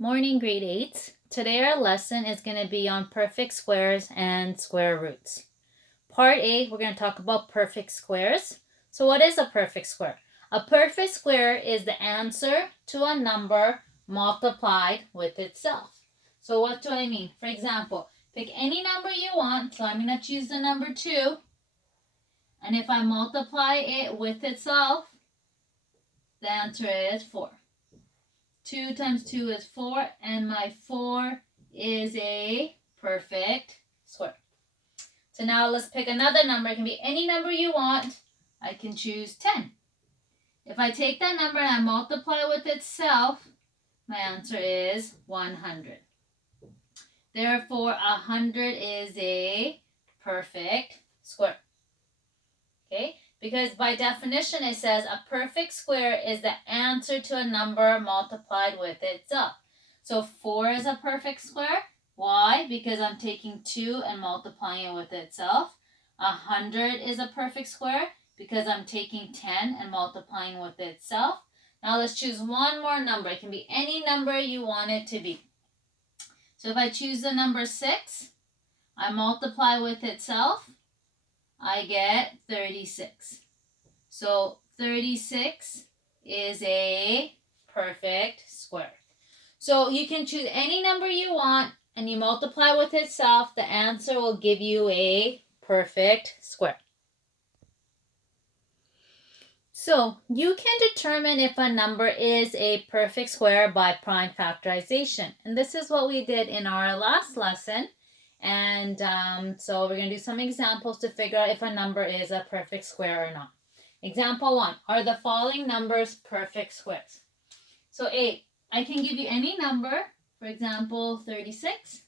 Morning, grade 8. Today our lesson is going to be on perfect squares and square roots. Part A, we're going to talk about perfect squares. So what is a perfect square? A perfect square is the answer to a number multiplied with itself. So what do I mean? For example, pick any number you want. So I'm going to choose the number 2. And if I multiply it with itself, the answer is 4. 2 times 2 is 4, and my 4 is a perfect square. So now let's pick another number. It can be any number you want. I can choose 10. If I take that number and I multiply with itself, my answer is 100. Therefore, 100 is a perfect square. Okay? Because by definition it says a perfect square is the answer to a number multiplied with itself. So 4 is a perfect square. Why? Because I'm taking 2 and multiplying it with itself. 100 is a perfect square because I'm taking 10 and multiplying with itself. Now let's choose one more number. It can be any number you want it to be. So if I choose the number 6, I multiply with itself, I get 36. So 36 is a perfect square. So you can choose any number you want and you multiply with itself, the answer will give you a perfect square. So you can determine if a number is a perfect square by prime factorization. And this is what we did in our last lesson. And so we're going to do some examples to figure out if a number is a perfect square or not. Example 1, are the following numbers perfect squares? So A, I can give you any number, for example 36.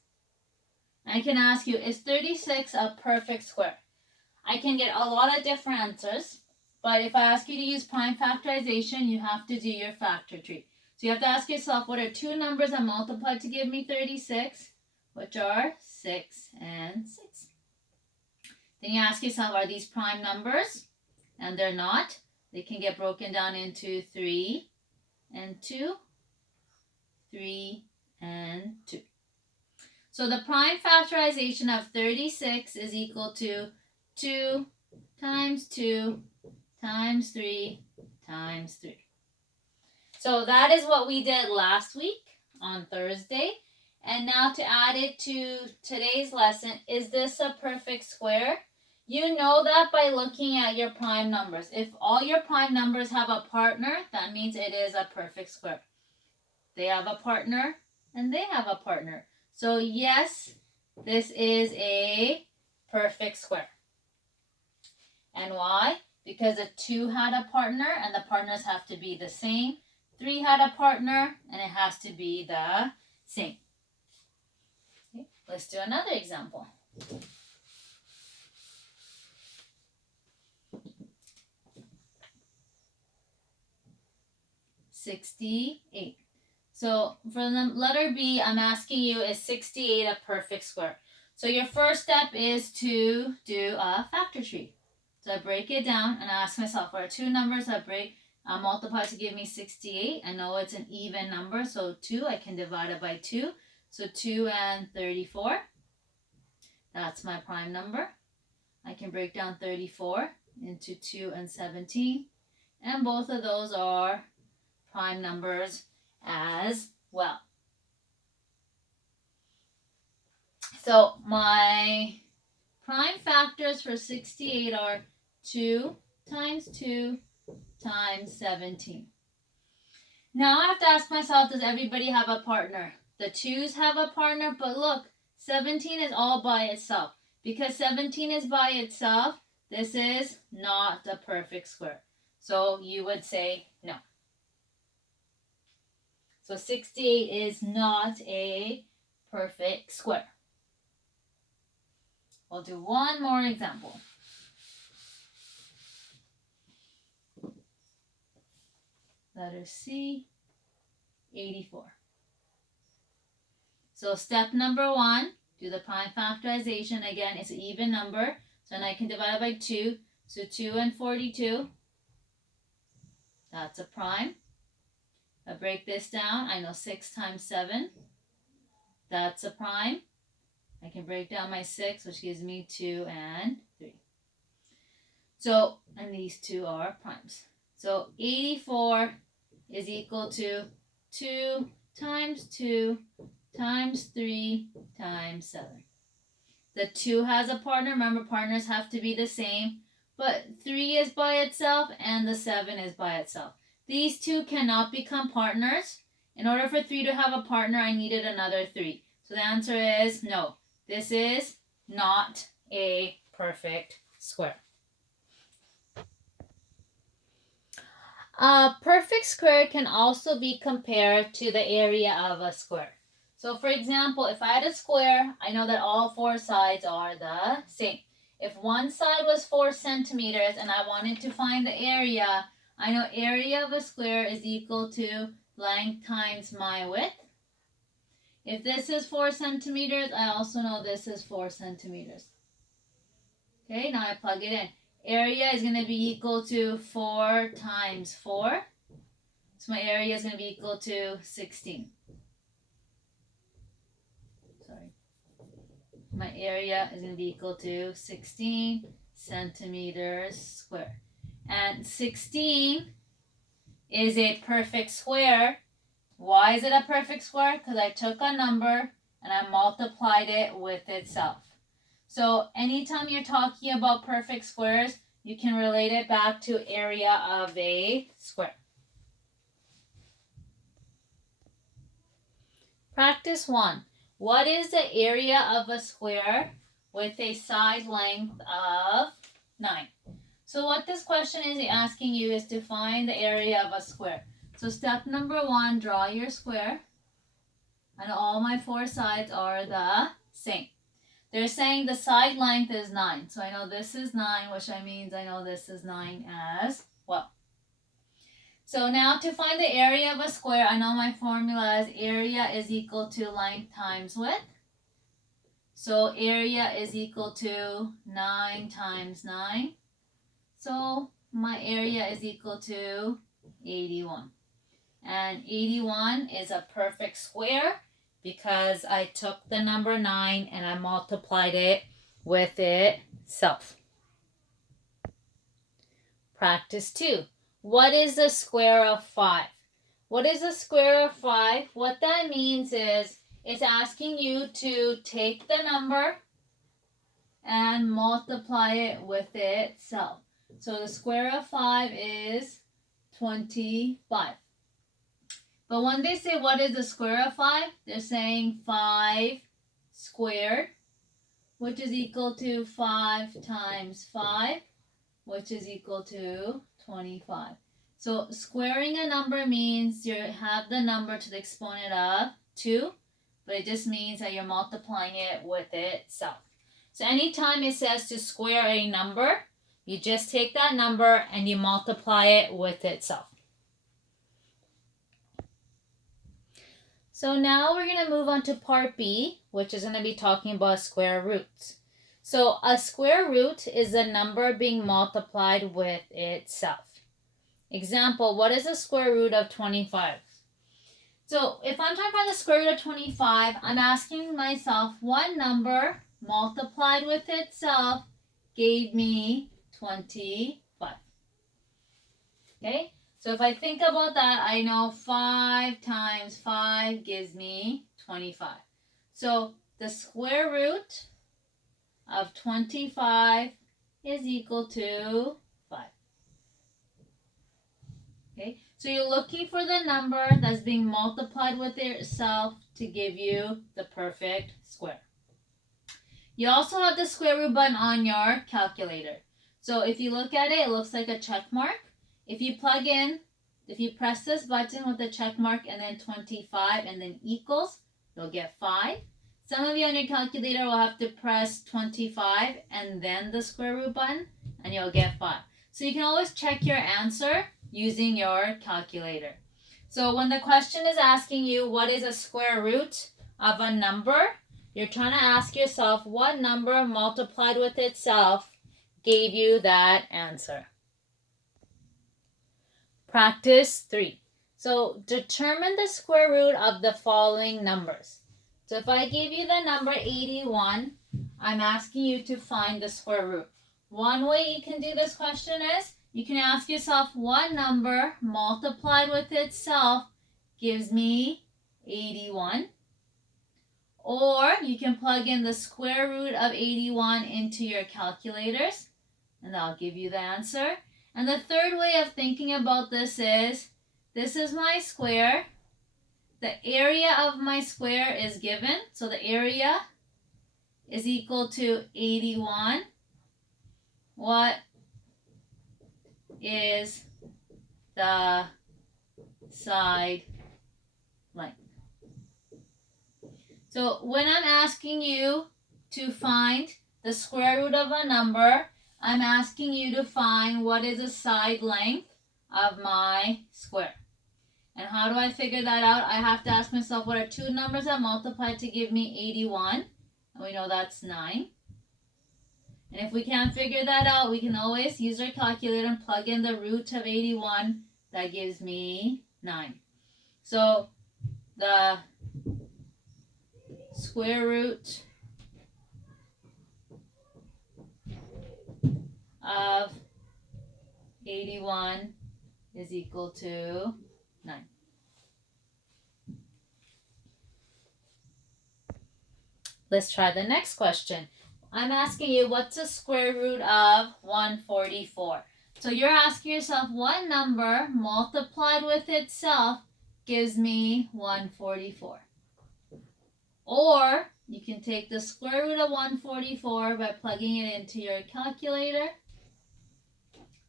I can ask you, is 36 a perfect square? I can get a lot of different answers, but if I ask you to use prime factorization, you have to do your factor tree. So you have to ask yourself, what are two numbers that multiply to give me 36, which are 6 and 6. Then you ask yourself, are these prime numbers? And they're not. They can get broken down into 3 and 2, 3 and 2. So the prime factorization of 36 is equal to 2 times 2 times 3 times 3. So that is what we did last week on Thursday. And now to add it to today's lesson, is this a perfect square? You know that by looking at your prime numbers. If all your prime numbers have a partner, that means it is a perfect square. They have a partner and they have a partner. So yes, this is a perfect square. And why? Because a 2 had a partner and the partners have to be the same. 3 had a partner and it has to be the same. Okay, let's do another example. $68. So for the letter B, I'm asking you, is 68 a perfect square? So your first step is to do a factor tree. So I break it down and I ask myself, what are two numbers that multiply to give me 68? I know it's an even number, so 2, I can divide it by 2. So 2 and 34, that's my prime number. I can break down 34 into 2 and 17, and both of those are prime numbers as well. So my prime factors for 68 are 2 times 2 times 17. Now I have to ask myself, does everybody have a partner? The 2's have a partner, but look, 17 is all by itself. Because 17 is by itself, this is not a perfect square. So you would say no. So 68 is not a perfect square. We'll do one more example. Letter C, 84. So step number 1, do the prime factorization. Again, it's an even number, so then I can divide it by 2. So 2 and 42, that's a prime. I break this down. I know 6 times 7. That's a prime. I can break down my 6, which gives me 2 and 3. So, and these two are primes. So 84 is equal to 2 times 2 times 3 times 7. The 2 has a partner. Remember, partners have to be the same. But 3 is by itself and the 7 is by itself. These two cannot become partners. In order for 3 to have a partner, I needed another 3. So the answer is no. This is not a perfect square. A perfect square can also be compared to the area of a square. So for example, if I had a square, I know that all 4 sides are the same. If one side was 4 centimeters and I wanted to find the area, I know area of a square is equal to length times my width. If this is 4 centimeters, I also know this is 4 centimeters. Okay, now I plug it in. Area is going to be equal to 4 times 4. So my area is going to be equal to 16. Sorry. My area is going to be equal to 16 centimeters square. And 16 is a perfect square. Why is it a perfect square? Because I took a number and I multiplied it with itself. So anytime you're talking about perfect squares, you can relate it back to area of a square. Practice 1. What is the area of a square with a side length of 9? So what this question is asking you is to find the area of a square. So step number 1, draw your square. And all my 4 sides are the same. They're saying the side length is 9. So I know this is 9, which means I know this is 9 as well. So now to find the area of a square, I know my formula is area is equal to length times width. So area is equal to 9 times 9. So my area is equal to 81. And 81 is a perfect square because I took the number 9 and I multiplied it with itself. Practice 2. What is the square of 5? What is the square of 5? What that means is it's asking you to take the number and multiply it with itself. So the square of 5 is 25. But when they say what is the square of 5, they're saying 5 squared, which is equal to 5 times 5, which is equal to 25. So squaring a number means you have the number to the exponent of 2, but it just means that you're multiplying it with itself. So anytime it says to square a number, you just take that number and you multiply it with itself. So now we're going to move on to part B, which is going to be talking about square roots. So a square root is a number being multiplied with itself. Example, what is the square root of 25? So if I'm trying to find the square root of 25, I'm asking myself what number multiplied with itself gave me 25. Okay? So if I think about that, I know 5 times 5 gives me 25. So the square root of 25 is equal to 5. Okay, so you're looking for the number that's being multiplied with itself to give you the perfect square. You also have the square root button on your calculator. So if you look at it, it looks like a check mark. If you plug in, if you press this button with the check mark and then 25 and then equals, you'll get 5. Some of you on your calculator will have to press 25 and then the square root button and you'll get 5. So you can always check your answer using your calculator. So when the question is asking you what is a square root of a number, you're trying to ask yourself what number multiplied with itself gave you that answer. Practice 3. So determine the square root of the following numbers. So if I give you the number 81, I'm asking you to find the square root. One way you can do this question is you can ask yourself what number multiplied with itself gives me 81. Or you can plug in the square root of 81 into your calculators and that'll give you the answer. And the third way of thinking about this is my square. The area of my square is given. So the area is equal to 81. What is the side length? So when I'm asking you to find the square root of a number, I'm asking you to find what is the side length of my square. And how do I figure that out? I have to ask myself, what are two numbers that multiply to give me 81? And we know that's 9. And if we can't figure that out, we can always use our calculator and plug in the root of 81. That gives me 9. So the square root of 81 is equal to 9. Let's try the next question. I'm asking you, what's the square root of 144? So you're asking yourself, what number multiplied with itself gives me 144? Or you can take the square root of 144 by plugging it into your calculator.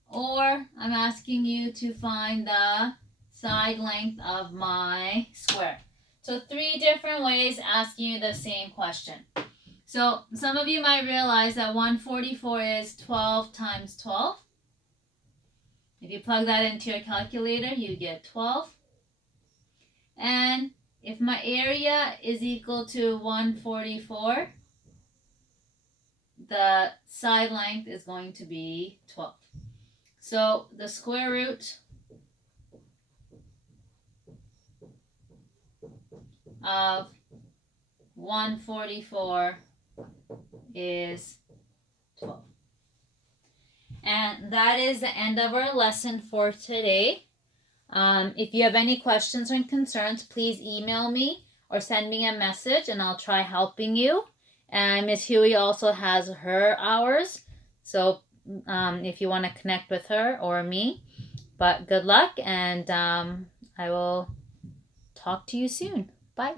Or I'm asking you to find the side length of my square. So 3 different ways asking you the same question. So some of you might realize that 144 is 12 times 12. If you plug that into your calculator, you get 12. And if my area is equal to 144, the side length is going to be 12. So the square root of 144 is 12. And that is the end of our lesson for today. If you have any questions or concerns, please email me or send me a message and I'll try helping you. And Miss Huey also has her hours. So if you want to connect with her or me. But good luck and I will talk to you soon. Bye.